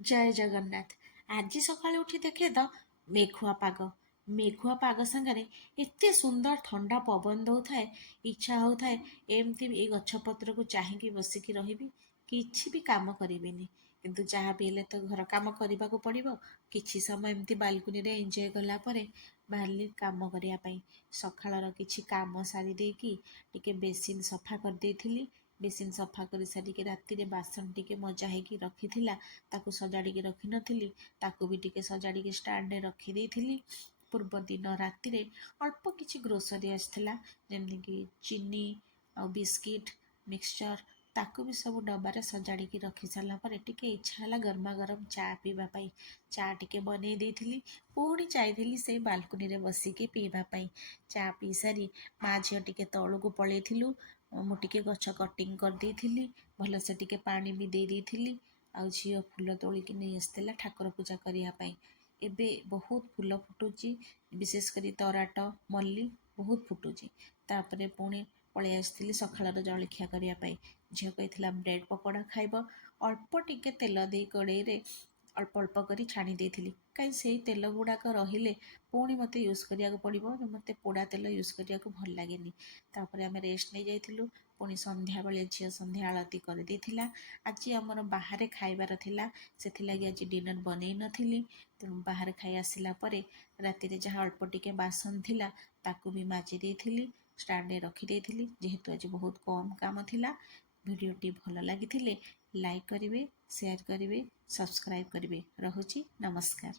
जय जगन्नाथ। आज सकाଳେ उठी देखे तो मेघुआ पाग साଙ୍ଗरे एते सुंदर ठंडा पवन दौଥାଏ। इच्छा होଥାଏ एमती ए गछपत्र को चाहिकी बसिकी रहिबी, किछि भी काम करिबिनी, किंतु जहाँ भी हेले तो घर काम करने पड़िबो। किछि समय एमती बालकुनी रे एंजॉय कला परे बाहरली काम करिया पई। सखाळर किछि काम सारी देकी टिके बेसिन सफा कर देइथिली। बेसिन सफा कर सारिके रातिरे बासन टिके मजा हेकी रखिथिला, ताकू सजाड़िकी रखी नथिली, ताकू भी टिके सजाड़िकी स्टांड रे रखी देइथिली। पूर्व दिन रातिरे अल्प किछि ग्रोसरी आसथिला, जेमतिकी चीनी आ बिस्किट मिक्सचर, ताकू भी सब डबारे सजाड़िकी रखी सारा पर टिके इच्छा होला गरमा गरम चा पीवा पाई। चा टिके बनै देइथिली, पुणी जाइथिली से बालकुनी रे बसिकी पीवा पाई। चा पी सारी माँ झील टिके तलू पलैथिलु। मु टिके गछ कटिंग कर देइथिली, भल से टिके पानी भी दे देइथिली। आ झील फूल तोलिकी नहीं आसला ठाकुर पूजा करने। एबे बहुत फूल फुटुची, विशेष करी तराट मल्ली बहुत फुटुची। तापरे पुणी पलि आसती सकाळर जलखिया करने। झील कही ब्रेड पकोड़ा खाइब, अल्प टिके तेल दे कड़े रे अल्प अल्प करी छाणी देइथिली। कहीं से तेल गुड़ाक रहिले पुणी मत यूज करिया पड़िबो, मते पोड़ा तेल यूज करिया भल लागेनी। तापरे आमे रेस्ट नहीं जाइथिलु। पुणी संध्या बेले झील संध्या आलती कर देइथिला। आज आमर बाहर खाइबार थिला, सेथिलागि आज डिनर बनै नथिली। तेणु बाहर खाई आसिला परे रातिरे जहाँ अल्प टिके बासन थिला ताकू भी माजी देइथिली, स्टांडे रखी देइथिली। जेहेतु आज बहुत कम काम थिला। भिडियोटी भल लागिथिले लाइक करिवे, शेयर करिवे, सब्सक्राइब करिवे। रहुची, नमस्कार।